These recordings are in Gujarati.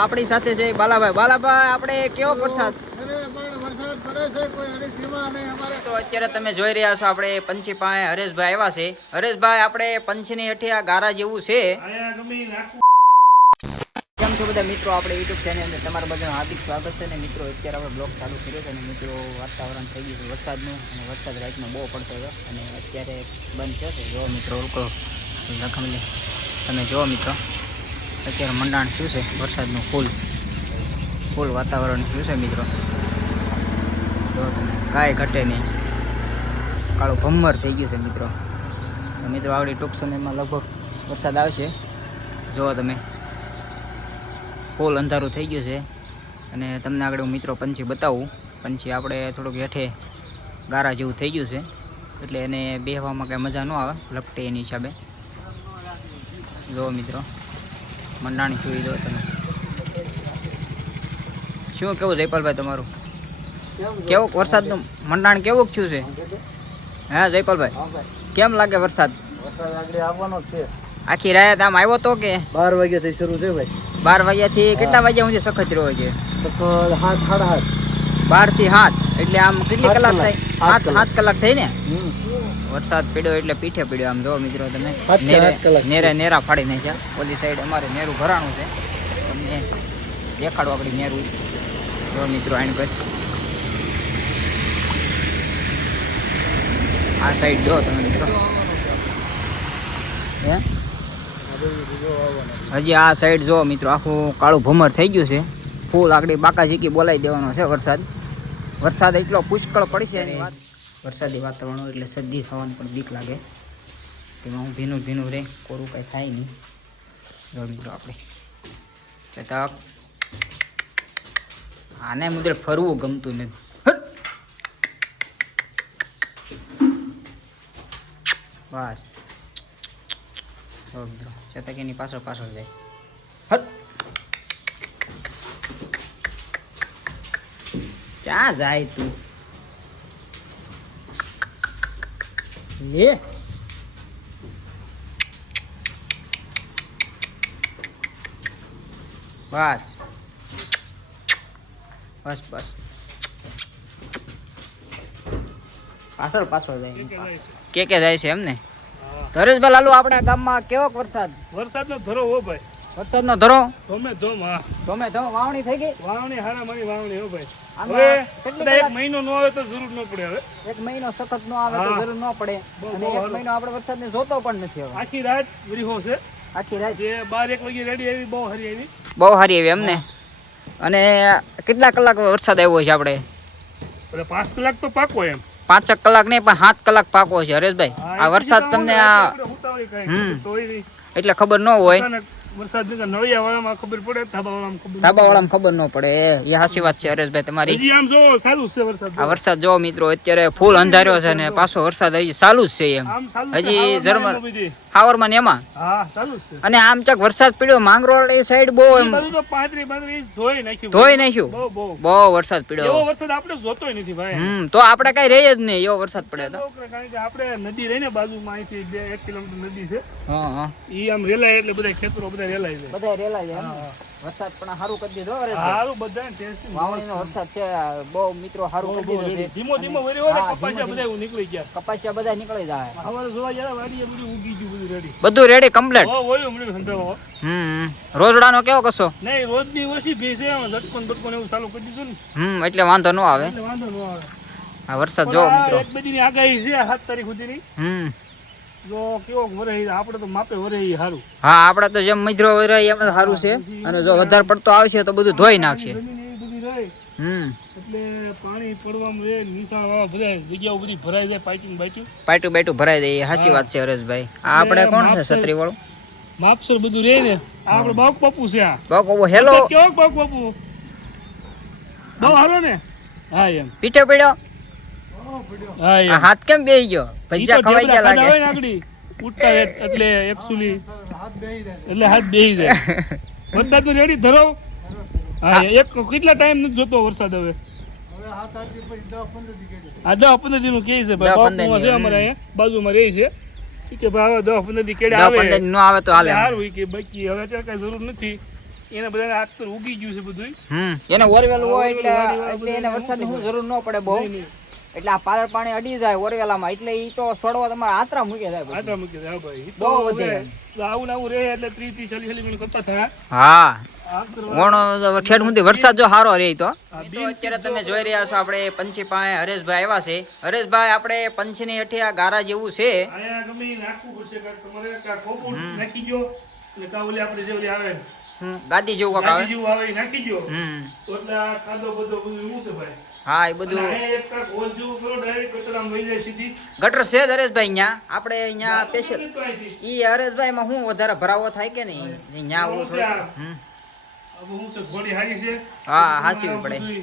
આપણી સાથે છે બાલાભાઈ. બાલાભાઈ, આપણે કેવો વરસાદ? તો અત્યારે તમે જોઈ રહ્યા છો આપણે પંછી પાસે હરેશભાઈ આવ્યા છે. હરેશભાઈ, આપણે પંચની હેઠે આ ગારા જેવું છે. કેમ છો બધા મિત્રો? આપણે યુટ્યુબ ચેનલ અંદર તમારા બધાનું હાર્દિક સ્વાગત છે. ને મિત્રો, અત્યારે આપણે બ્લોગ ચાલુ કર્યો છે. અને મિત્રો, વાતાવરણ થઈ ગયું છે વરસાદનું, અને વરસાદ રાતમાં બહુ પડતો હતો અને અત્યારે બંધ થયો છે. જો મિત્રો, રૂકો રકમ લે. તમે જુઓ મિત્રો, અત્યારે મંડાણ થયું છે વરસાદનું ફૂલ વાતાવરણ થયું છે મિત્રો. જો તમે, કાંઈ ઘટે નહીં, કાળું ભમ્મર થઈ ગયું છે મિત્રો. તો મિત્રો, આવડી ટૂંક સમયમાં લગભગ વરસાદ આવશે. જુઓ તમે, ફૂલ અંધારું થઈ ગયું છે. અને તમને આગળ હું મિત્રો પંછી બતાવું. પંછી આપણે થોડુંક હેઠે ગારા જેવું થઈ ગયું છે, એટલે એને બેહવામાં કાંઈ મજા ન આવે, લપટે એની હિસાબે. જુઓ મિત્રો, મંડાણી જોઈ લો તમે. શું કેવું જયપાલભાઈ તમારું? કેવું વરસાદનું મંડાણ કેવું થયું છે? હા જયપાલભાઈ, કેમ લાગે વરસાદ? વરસાદ આગળ આવવાનો છે. આખી રાત આમ આવ્યો તો કે 12 વાગ્યાથી શરૂ છે ભાઈ. 12 વાગ્યાથી કેટલા વાગ્યા સુધી સખત રહ્યો છે? 7 સાડા 12 થી 7, એટલે આમ કેટલી કલાક થાય? 7 કલાક થઈ ને. 8. વરસાદ પડ્યો એટલે પીઠે પડ્યો. આમ જો મિત્રો તમે, 8 કલાક નેરા ફાડી નાખ્યા. ઓલી સાઈડ અમારે નેરું ભરાણું છે, તમને દેખાડો આપણી નેરું. જો મિત્રો, આણ પર આ સાઈડ જો તમે મિત્રો, હજી આ સાઈડ જો મિત્રો, આખું કાળું ભમર થઈ ગયું છે. ફૂલ આગળ બાકા ઝીકી બોલાવી દેવાનો છે વરસાદ એટલો પુષ્કળ પડશે એની વાત. વરસાદી વાતાવરણ એટલે શરદી થવાની પણ બીક લાગે. તેમાં હું ભીનું રહે, કોરું કાંઈ થાય નહીં. જો મિત્રો, આપણે ચટક આને મુદ્દે ફરવું ગમતું નથી. બસ મિત્રો, ચટક એની પાછળ જાય. હટ, ક્યાં જાય તું? લે, બસ પાછળ જાય. કે જાય છે એમ ને? હરેશભાઈ લાલુ, આપણા ગામમાં કેવો વરસાદનો ધરો હો ભાઈ. વરસાદનો ધરો ધોમે ધોમ. હા, વાવણી થઈ ગઈ. વાવણી હારામારી વાવણી હો ભાઈ. આમાં હવે કેટલી એક મહિનો નો આવે તો જરૂર ન પડે. હવે એક મહિનો સખત નો આવે તો જરૂર ન પડે. અને એક મહિનો આપણે વરસાદને જોતો પણ નથી. હવે આખી રાત રીહો છે. આખી રાત જે 12-1 વાગે રેડી આવી, બહુ સારી આવી. બહુ સારી એવી એમને. અને કેટલા કલાક વરસાદ આવ્યો છે આપણે? 5 કલાક તો પાકો એમ. 5 કલાક નહીં, પણ 7 કલાક પાકો છે હરેશભાઈ. આ વરસાદ તમને એટલે ખબર ન હોય. વરસાદ નળિયા વાળામાં ખબર પડે, ધાબા વાળામાં ખબર ન પડે. એ સાચી વાત છે હરેશભાઈ તમારી. હજી આમ જો ચાલુ છે વરસાદ. આ વરસાદ જો મિત્રો, અત્યારે ફૂલ અંધાર્યો છે ને પાછો વરસાદ હજી ચાલુ જ છે એમ. હજી ઝરમર હાવરમાં ને એમાં. હા, ચાલુ છે. અને આમ ચક વરસાદ પડ્યો માંગરોળ એ સાઈડ બહુ એમ ધોઈ નાખ્યું. બહુ વરસાદ પડ્યો. એવો વરસાદ આપણે જોતોય નથી ભાઈ. તો આપણે કઈ રહી જ નહીં એવો વરસાદ પડ્યો તો. કારણ કે આપણે નદી રહીને બાજુમાં અહીંથી 1 કિલોમીટર નદી છે. હા, ઈ આમ રેલાય એટલે બધા ખેતરો બધા રેલાય છે. વરસાદ પણ સારું કરી દીધો. સારું બધા ટેસ્ટી વાવણીનો વરસાદ છે બહુ મિત્રો, સારું કરી દીધો છે. ધીમો વર્યો ને કપાસિયા બધા નીકળી ગયા. કપાસિયા બધા નીકળી જાય. હવારે જોવા ગયા વાડીએ બધું ઉગી ગયું, બધું રેડી. બધું રેડી કમ્પ્લીટ. ઓયો મળ્યું સંભાળો. રોજડાનો કેવો કસો? નહીં, રોજની ઓછી ભેસ છે. ઝટકોન બટકોન એવું ચાલુ કરી દીધું ને, એટલે વાંધો ન આવે. એટલે વાંધો ન આવે. આ વરસાદ જો મિત્રો, એક બધીની આગાહી છે 7 તારીખ સુધીની. જો કેવો વરે આપણે તો માપે વરે સારું. હા, આપણે તો જેમ મિત્રો વરે એમ સારું છે. અને જો વધારે પડતો આવશે તો બધું ધોઈ નાખશે. એટલે પાણી પડવામાં એ નિશાળ વાળા બધા જગ્યાઓ બધી ભરાઈ જાય. પાઇટું ભરાઈ જાય. સાચી વાત છે હરેશભાઈ. આ આપણે કોણ છે છત્રી વાળું? માપસર બધું રે ને. આપણે બાપ બાપુ છે. આ બાપુ હેલો કેવો બાપ બાપુ બહુ હાલો ને. હા, એમ પીઠે પડ્યો. હા, એમ હાથ કેમ બેહી ગયો? ભજીયા ખવાઈ ગયા લાગે. ઉઠતા એટલે એકચુઅલી એટલે હાથ બેહી જાય. વરસાદ તો રેડી ધરો. હા, એક કેટલા ટાઈમ નથી જોતો વરસાદ હવે? આ 10-15 દિન કે છે ભાઈ. અમારે અહીંયા બાજુમાં રહી છે કે ભાઈ 10-15 દી કેડે આવે. 10-15 નો આવે તો હાલે. સારું કે બાકી હવે કઈ જરૂર નથી. એને બધાને આજ તો ઉગી ગયું છે બધું. એને ઓરવેલું હોય એટલે ઓરવેલું એટલે એને બધું વરસાદની શું શું જરૂર ન પડે બહુ. નહીં, નહીં. એટલે આ પાલર પાણી અડી જાય ઓરવેલામાં એટલે ઈ તો છોડવા તમારે આતરા મૂકી જાય બધું. આટલા મૂકી દે, હા ભાઈ. ઈ બહુ તો વધે. હવે આવું ને આવું રહે એટલે 30 થી 40 મણ કપાસ થાય. હા આમ કરવા- ઓણો ઠેઠ સુધી વરસાદ જો સારો રહે તો આ મિત્રો અત્યારે તમે જોઈ રહ્યા છો આપણે પંછી પાસે હરેશભાઈ આવ્યા છે. હરેશભાઈ આપણે પંચની હેઠે આ ગારા જેવું છે. આયા ગમે ઈ નાખવું પડશે કાંઈક તમારે, કાં કોપું નાખી દ્યો, અને કાં ઓલી આપણે જે ઓલી આવે ગાદી જેવું કાંક આવે. ગાડી જેવું આવે ઈ નાખી દ્યો. હમ તો એટલે આ ખાધો બધો બધું એવું છે ભાઈ. હા એ અને બધું આયા એક કાંઈક હોલ જેવું કરો, direct ગટરમાં વહી જાય સીધી. ગટર છે જ હરેશભાઈ અહીંયા આપણે અહીંયા સ્પેશિયલ તો અહીંથી. ઈ હરેશભાઈ માં શું વધારે ભરાવો થાય કે નહીં અહીંયા આવું થોડું હવે હું છે, ઘોડી હારી છે. હા હાચવી પડે. બધુંય.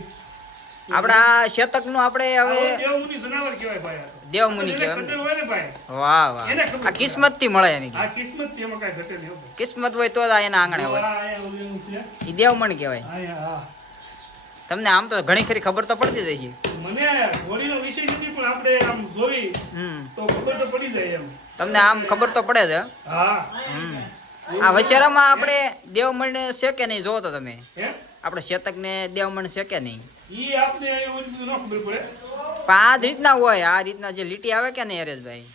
આપણા શતક નું આપણે આ હવે દેવમુનિ જનાવર કહેવાય ભાઈ આ તો. દેવમુનિ એને કહેવાય. કદર હોય ને ભાઈ. વાહ વાહ એને ખબર આ કિસ્મત થી મળે એની આ કિસ્મત થી એમાં કાંઈ ઘટે નહીં હો ભાઈ. કિસ્મત હોય તો જ આ એના આંગણે હોય. આ આયા ઓલું એવું છે. ઈ દેવમણ કહેવાય. આયા, હા. તમને આમ તો ઘણી ખરી ખબર તો પડતી જ હશે. મને ઘોડીનો વિષય નથી પણ આપણે આમ જોઈ તો ખબર તો પડી જાય એમ. તમને આમ ખબર તો પડે છે. હા. આ વશેરામાં આપણે દેવમણ છે કે નહીં જોવો તો તમે હે? આપણે શેતક ને દેવમણ છે કે નહીં ઈ આપને એવું બધું ન ખબર પડે. પણ આ જ રીતના હોય. આ રીતના જે લીટી આવે કે નહીં હરેશભાઈ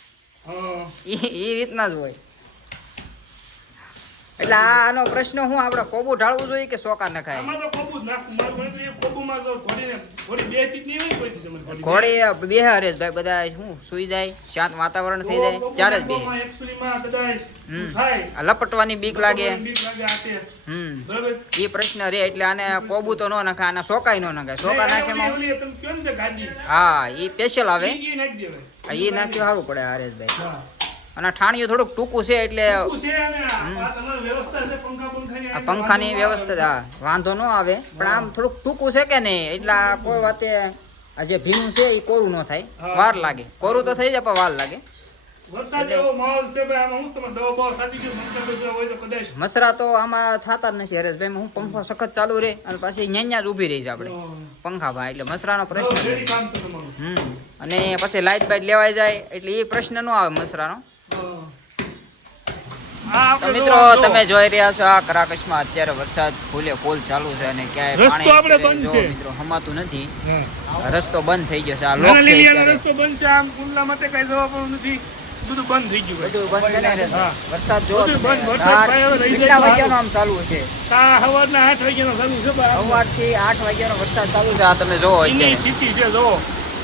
હા. ઈ રીતના જ હોય. એટલે આનો પ્રશ્ન હું આપણે કોબુ ઢાળવું જોઈએ કે સોકા નખાય. આમાં તો ખોબું જ નાખવું. મારું ગણતરી એ ખોબુમાં તો ઘોડી બે તીતની હોય કોઈ દી તમારી ઘોડી બે હરેશભાઈ બધા શું સુઈ જાય શાંત વાતાવરણ થઈ જાય ત્યારે જ બે. કોબુમાં actually માં કદાચ હમ. થાય. આ લપટવાની બીક લાગે. બીક લાગે આ તે. બરાબર? એ પ્રશ્ન રે એટલે આને કોબુ તો ન નખાય આને સોકાય ન નખાય. સોકા નહીં, નાખે માં ઓલી તમે કહો ને જે ગાદી. હા એ સ્પેશિયલ આવે. ઈ નાખી દેવાય. એ નાખ્યું સારું પડે હરેશભાઈ. હા. અને ઠાણિયું થોડુંક ટૂંકું છે એટલે શું છે અને આ તમારી વ્યવસ્થા છે પંખાની? આ પંખાની વ્યવસ્થા હા, વાંધો ન આવે પણ આમ થોડુંક ટૂંકું છે કે નહીં એટલે આ કોઈ વાતે આ જે ભીનું છે એ કોરું ન થાય. હા. વાર લાગે. કોરું તો થઈ જાય પણ વાર લાગે. વરસાદ એવો માહોલ છે ભાઈ, આમાં હું તમે દવા બવા સાચી ગયું મતલબ બધું હોય તો કદાચ મસરા તો આમાં થતા જ નથી હરેશભાઈ. હું પંખો સખત ચાલુ રહે અને પાછી ન્યા જ ઊભી રહી છે આપણે પંખા ભાઈ એટલે મસરાનો પ્રશ્ન જ રેડી નથી. કામ છે તમારું. અને પછી લાઈટ બાઈટ લેવાઈ જાય એટલે એ પ્રશ્ન ન આવે મસરાનો. આ તો આપણે મિત્રો જો, તમે જોઈ રહ્યા છો આ કરાકશમાં અત્યારે વરસાદ ફૂલે ફૂલ ચાલુ છે અને ક્યાંય રસ્તો આપણે પાણી બંધ જો છે. મિત્રો હમાતું નથી. હા. રસ્તો બંધ થઈ ગયો છે. આ લોક નાના છે લીલિયાનો અત્યારે. રસ્તો બંધ છે, આમ કુંડલા માટે કઈ જવા પણ નથી, બધું બંધ થઈ ગયું ભાઈ. બધું બંધ છે ને હા. વરસાદ જો બધું બંધ. વરસાદ ભાઈ હવે રહી જાય કેટલા તો વાગ્યાનો આમ ચાલુ છે? આ સવારના 8 વાગ્યાનો ચાલુ છે ભાઈ. સવારથી 8 વાગ્યાનો વરસાદ ચાલુ છે. આ તમે જોવો એની અત્યારે સ્થિતિ છે જો.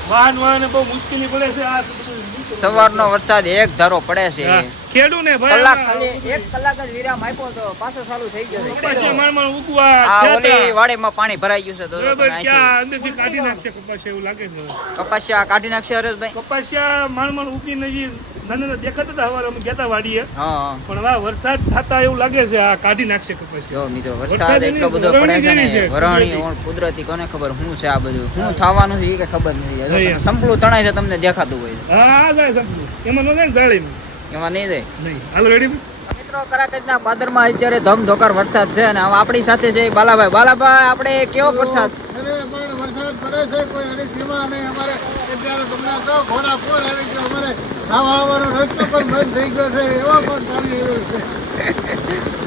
વાહન બહુ મુશ્કેલી પડે છે. આ બધું સવારનો વરસાદ એક ધારો પડે છે. હા. ખેડૂને ભાઈ કલાક આમાં ખાલી 1 કલાક જ વિરામ આપ્યો તો પાછો ચાલુ થઈ ગયો છે. કપાસિયા માળમાં ઉગવા આ થયા ઓલી તા. વાડીમાં પાણી ભરાઈ ગયું છે તો બરાબર, તમે અહીંથી ક્યાં અંદરથી કાઢી નાખશે કપાસિયા એવું લાગે છે હવે. કપાસિયા કાઢી નાખશે હરેશભાઈ. કપાસિયા માળમાં ઉગીને જે નાના દેખાતા હતા હવારે અમે ગયા તા વાડીએ, હા પણ હવે વરસાદ થતા એવું લાગે છે આ કાઢી નાખશે કપાસિયા. જો મિત્રો વરસાદ વરસાદ એટલો એની બધો પડે છે ને વરણી જેવી છે, વરણી કુદરતી. ઓણ કુદરતી કોને ખબર શું છે આ બધું શું થવાનું છે એ કઈ ખબર નથી. હજુ નહીં. તમે સંપલું તણાય છે તમને દેખાતું હોય હા આ જાય સમજુ એમાં ન જાય ને જાળીમાં. એમાં નહીં જાય. નહીં હાલ રેડી. મિત્રો કરાકજના પાદરમાં અત્યારે ધમધોકાર વરસાદ છે અને હવે આપણી સાથે છે બાલાભાઈ. બાલાભાઈ આપણે કેવો વરસાદ? અરે અમારે વરસાદ પડે છે કોઈ હરી સીમા નહીં. અમારે અત્યારે તમને કહો ઘોડા પૂર આવી ગયો. અમારે આવા આવવાનો રસ્તો પણ બંધ થઈ ગયો છે. એવા પણ પાણી આવ્યું છે.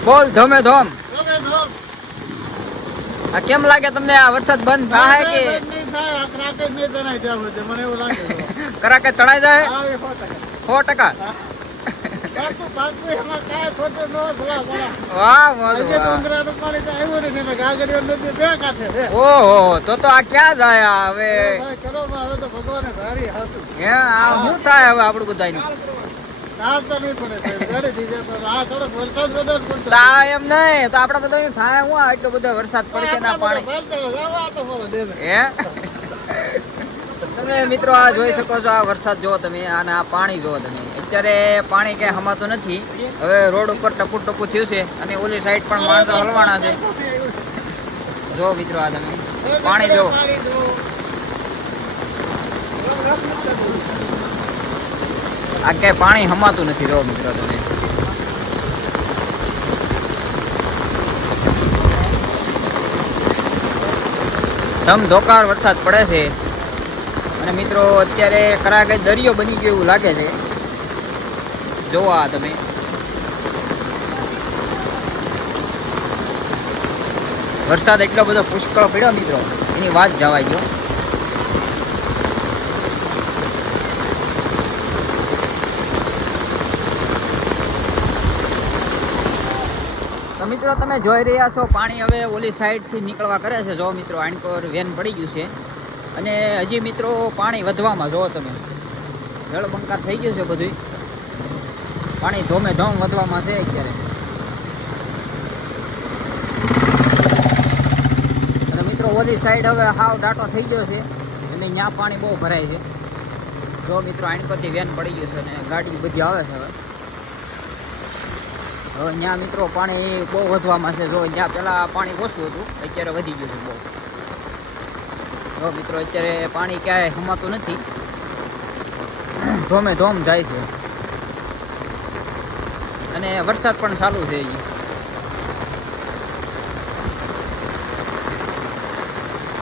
બોલ ધમે ધોમ. તમે જો, આ કેમ લાગે તમને આ વરસાદ બંધ થાય કે બંધ નહીં થાય. આ ક્રાકે જ નહીં તણાય ત્યાં સુધી. મને એવું લાગે છે. કરાકે તણાઈ જાય? આવે 100%. 100%. પાકું એમાં કાંઈ ખોટું ન થોડા ઘણા. વાહ વાહ હજી વાહ. ડુંગરાનું પાણી તો આવ્યું નથી ને ગાગરીઓ નદી બે કાંઠે છે. ઓહો તો આ ક્યાં જાય આ હવે? ભાઈ કરો માં હવે તો ભગવાને ભારી હતું. હે આ શું થાય હવે આપણું બધાયનું? તાર તો નહીં પડે સાહેબ. ગાડી થઈ જાય પણ આ થોડોક વરસાદ વધારે પડતો. તા એમ નહીં તો આપડા બધા થાય હું આ એટલો બધો વરસાદ પડશે ના પાણી હે? તમે મિત્રો આ જોઈ શકો છો આ વરસાદ જુઓ તમે અને આ પાણી જુઓ તમે. અત્યારે પાણી ક્યાંય હમાતું નથી. હવે રોડ ઉપર ટપુ ટપુ થયું છે અને ઓલી સાઈડ પણ માણસો હલવાના છે. જો મિત્રો આ તમે પાણી જો. આ ક્યાંય પાણી હમાતું નથી. જો મિત્રો તમે ધમધોકાર વરસાદ પડે છે અને મિત્રો અત્યારે કરાકે દરિયો બની ગયો એવું લાગે છે. જોવા તમે વરસાદ એટલો બધો પુષ્કળ પડ્યો મિત્રો, એની વાત જવાય ગયો. તો મિત્રો તમે જોઈ રહ્યા છો પાણી હવે ઓલી સાઈડથી નીકળવા કરે છે. જો મિત્રો આણકોર વેન પડી ગયું છે અને હજી મિત્રો પાણી વધવામાં. જો તમે જળબંકાર થઈ ગયું છે બધું, પાણી ધોમે ધોમ વધવામાં છે અત્યારે. અને મિત્રો ઓલી સાઈડ હવે હાવ ડાટો થઈ ગયો છે અને ત્યાં પાણી બહુ ભરાય છે. જો મિત્રો આણકોરથી વેન પડી ગયું છે અને ગાડી બધી આવે છે. હવે ત્યાં મિત્રો પાણી બહુ વધવામાં છે. જો ત્યાં પહેલાં પાણી ઓછું હતું, અત્યારે વધી ગયું છે બહુ. જો મિત્રો અત્યારે પાણી ક્યાંય સમાતું નથી, ધોમે ધોમ જાય છે અને વરસાદ પણ ચાલુ છે.